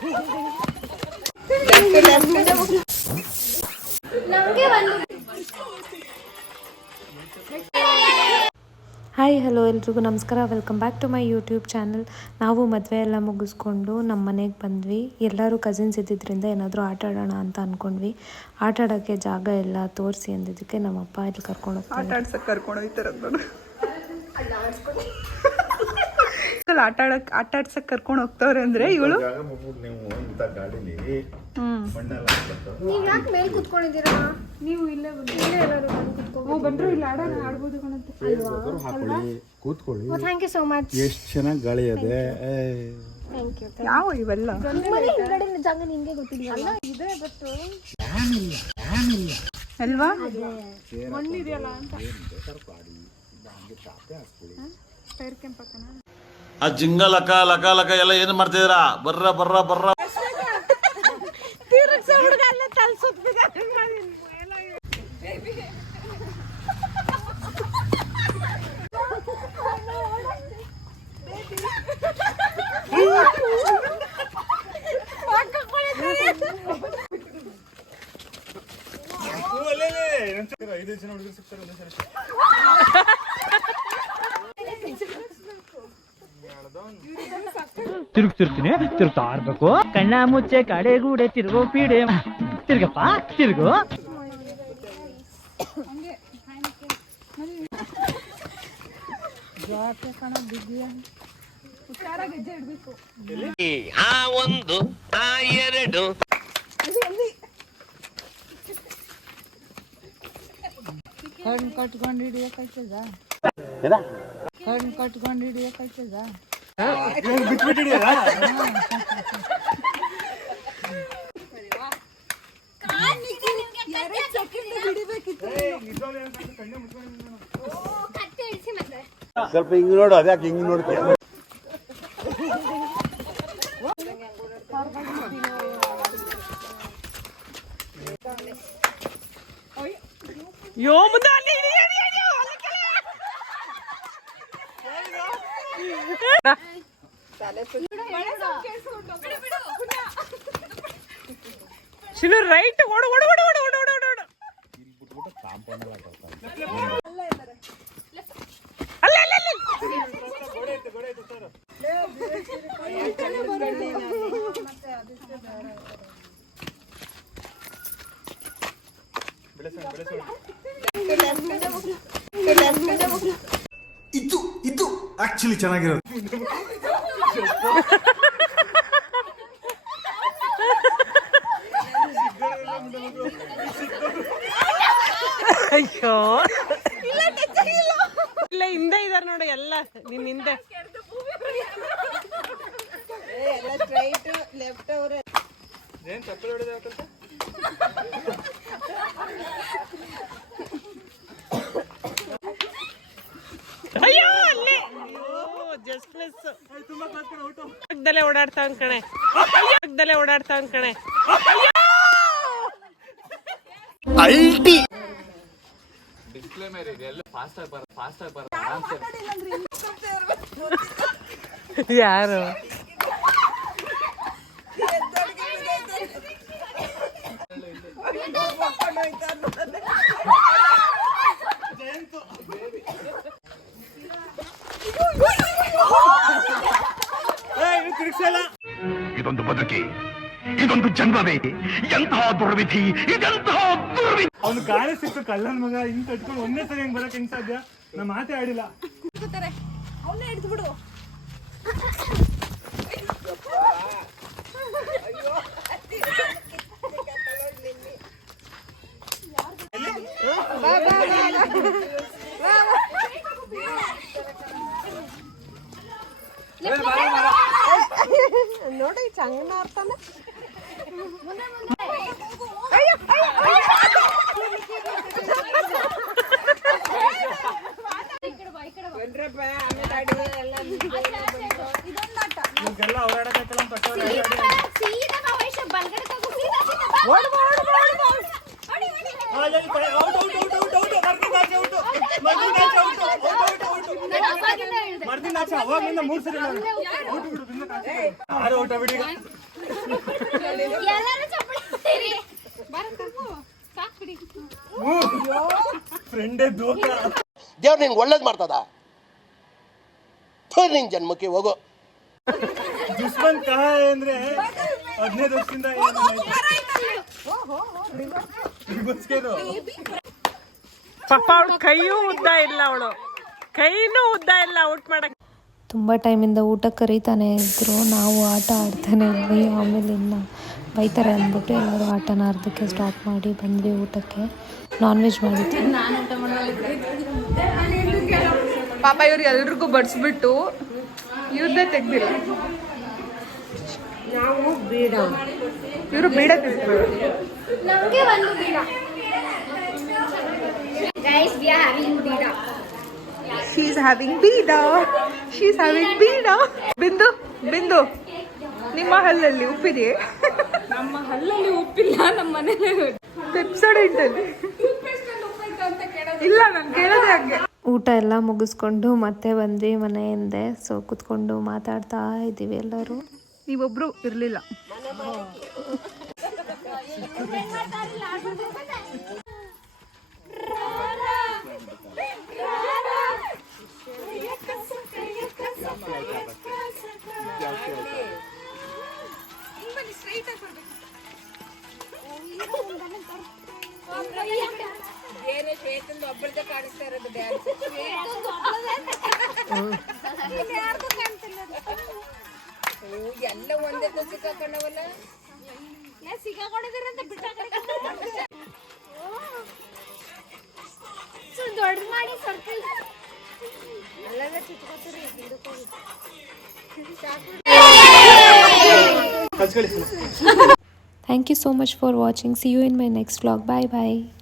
Hi hello ಎಲ್ರಿಗೂ ನಮಸ್ಕಾರ. Welcome back to my YouTube channel. ನಾವು ಮದುವೆ ಎಲ್ಲ ಮುಗಿಸ್ಕೊಂಡು ನಮ್ಮ ಮನೆಗೆ ಬಂದ್ವಿ. ಎಲ್ಲರೂ ಕಸಿನ್ಸ್ ಇದ್ದಿದ್ದರಿಂದ ಏನಾದರೂ ಆಟ ಆಡೋಣ ಅಂತ ಅಂದ್ಕೊಂಡ್ವಿ. ಆಟ ಆಡೋಕ್ಕೆ ಜಾಗ ಎಲ್ಲ ತೋರಿಸಿ ಅಂದಿದ್ದಕ್ಕೆ ನಮ್ಮಪ್ಪ ಇಲ್ಲಿ ಕರ್ಕೊಂಡು ಹೋಗ್ತಾರೆ. ಆಟ ಆಡ್ಸಕ್ ಕರ್ಕೊಂಡು ಹೋಗ್ತವ್ರೆ ಅಂದ್ರೆ ಇವಳು ಮೇಲೆ ಕುತ್ಕೊಂಡಿದ್ದೀರಾ ನೀವು? ಇಲ್ಲೇ ಬಂದ್ರು ಇಲ್ಲಿ ಆಡ್ಬೋದು ಕೂತ್ಕೊಳ್ಳಿ. Thank you so much. ಎಷ್ಟು ಚೆನ್ನಾಗಿ ಗಾಳಿ ಇದೆ. Thank you. ಯಾವ ಇವೆಲ್ಲ ಹಿಂಗಡೆ ಜಾಗ ನಿಮ್ಗೆ ಗೊತ್ತಿಲ್ಲ ಇದೆ ಬಟ್ ಅಲ್ವಾ? ಆ ಜಿಂಗ ಲಕ ಲಕ ಲಕ ಎಲ್ಲ ಏನ್ ಮಾಡ್ತಿದ್ದೀರಾ? ಬರ್ರ ಬರ್ರ ಬರ್ರ. ತಿರುಗ್ತಿರ್ತೀನಿ, ತಿರುಗ್ತಾ ಇರ್ಬೇಕು. ಕಣ್ಣ ಮುಚ್ಚೆ ಕಡೆಗೂಡೆ ತಿರುಗೋ ಪೀಡೆ. ತಿರ್ಗಪ್ಪ ತಿರುಗು. ಒಂದು ಎರಡು ಕಣ್ ಕಟ್ಕೊಂಡು ಹಿಡಿಯಕೈತದ ಕಣ್ ಕಟ್ಕೊಂಡು ಹಿಡಿಯಕೈತದ ಸ್ವಲ್ಪ ಹಿಂಗ್ ನೋಡು. ಅದ್ಯಾಕೆ ಹಿಂಗ್ ನೋಡ್ತೀಯ? ಶಿಲು ರೈಟ್ ಓಡು ಓಡು ಓಡು ಓಡು ಓಡು ಓಡು ಓಡು. ಅಲ್ಲ ಅಲ್ಲ ಅಲ್ಲ ಇದು ಆಕ್ಚುಲಿ ಚೆನ್ನಾಗಿರೋದು. ಅಯ್ಯೋ ಇಲ್ಲ, ಹಿಂದೆ ಇದಾರೆ ನೋಡಿ ಎಲ್ಲ. ನಿನ್ ಹಿಂದೆ ಅಯ್ಯೋ ಅಲ್ಲೇ ಜಸ್ಟ್ ಮಿಸ್. ಪಕ್ಕದಲ್ಲೇ ಓಡಾಡ್ತಾವ್ ಕಣೆ, ಪಕ್ಕದಲ್ಲೇ ಓಡಾಡ್ತಾವ್ ಕಣೆ. ಅಲ್ಟಿ ಯಾರು ಇದೊಂದು ಬದುಕಿ, ಇದೊಂದು ಜನ್ಮವೇ, ಎಂತಹ ದುರ್ವಿಧಿ, ಇದೆಂತಹ ದುರ್ವಿಧಿ. ಅವ್ನು ಗಾಳಿ ಸಿಕ್ತು ಕಳ್ಳನ ಮಗ. ಹಿಂಗ್ ಕಟ್ಕೊಂಡು ಒಂದೇ ಸರಿ ಹೆಂಗ್ ಬರಕ್ ಹೆಂಗ್ ಸಾಧ್ಯ? ನಾ ಮಾತೇ ಆಡಿಲ್ಲ. ಅವನ್ನ ಹಿಡಿದ್ಬಿಡು. ನೋಡಿ ಚಂಗನ ಅರ್ಥನ. ಮರ್ದಿನ ಅವಾಗ್ಲಿಂದ 3 ಸರಿ ಔಟ್ ಬಿಡು. ಔಟ್ ಬಿಡಿ. ಎಲ್ಲರೂ ಚಪ್ಪಲಿ ಹೊಡೀರಿ. ಫ್ರೆಂಡೇ ದೋಖ. ದೇವ್ರು ನಿನ್ಗೆ ಒಳ್ಳೇದು ಮಾಡ್ತದ ನಿನ್ ಜನ್ಮಕ್ಕೆ ಹೋಗೋ. ದುಶ್ಮನ್ ಕಹ ಅಂದ್ರೆ 15 ವರ್ಷದಿಂದ ಪಾಪ ಅವಳು ಕೈಯೂ ಉದ್ದ ಇಲ್ಲ, ಅವಳು ಕೈನೂ ಉದ್ದ ಇಲ್ಲ ಔಟ್ ಮಾಡಕ್. ತುಂಬ ಟೈಮಿಂದ ಊಟ ಕರೀತಾನೆ ಇದ್ದರು, ನಾವು ಆಟ ಆಡ್ತಾನೆ ಇದ್ವಿ. ಆಮೇಲೆ ಇನ್ನು ಬೈತಾರೆ ಅಂದ್ಬಿಟ್ಟು ಎಲ್ಲರೂ ಆಟನ ಅರ್ಧಕ್ಕೆ ಸ್ಟಾಪ್ ಮಾಡಿ ಬಂದ್ವಿ ಊಟಕ್ಕೆ. ನಾನ್ ವೆಜ್ ಮಾಡಿದ್ವಿ. ಪಾಪ ಇವ್ರು ಎಲ್ರಿಗೂ ಬಡಿಸ್ಬಿಟ್ಟು ಇವ್ರದ್ದೇ ತೆಗ್ದಿಲ್ಲ. ಇವರು ಬೀಡ ತಿಂದ್ರು. ನಮಗೆ ಒಂದು ಬೀಡ. Guys, we are having bida. She's having bida. She's having bida. ಬಿಂದು ಬಿಂದು, ನಿಮ್ಮ ಹಲ್ಲಲ್ಲಿ ಉಪ್ಪಿದೆಯೇ? ನಮ್ಮ ಹಲ್ಲಲ್ಲಿ ಉಪ್ಪಿಲ್ಲ, ನಮ್ಮ ಮನೇಲಿ ಪೆಪ್ಸೋಡೆಂಟಲ್ಲಿ ಇಲ್ಲ. ನಾನು ಕೇಳೋದೇ ಹಂಗೆ. ಊಟ ಎಲ್ಲ ಮುಗಿಸ್ಕೊಂಡು ಮತ್ತೆ ಬಂದ್ವಿ ಮನೆ ಹಿಂದೆ. ಸೊ ಕುತ್ಕೊಂಡು ಮಾತಾಡ್ತಾ ಇದ್ದೀವಿ ಎಲ್ಲರೂ. ನೀವೊಬ್ರು ಇರ್ಲಿಲ್ಲ. ಎಲ್ಲ ಒಂದೇ ಸಿಕ್ಕಾಕೊಂಡವಲ್ಲ, ಸಿಕ್ಕಾಕೊಂಡಿದ್ದೀರಂತ ಬಿಟ್ಟ ದೊಡ್ಡ ಮಾಡಿ ಸರ್ಕಲ್ ಅಲ್ಲೆಲ್ಲ ಚುಚ್ಕೋತೀರಿ. Thank you so much for watching. See you in my next vlog. Bye bye.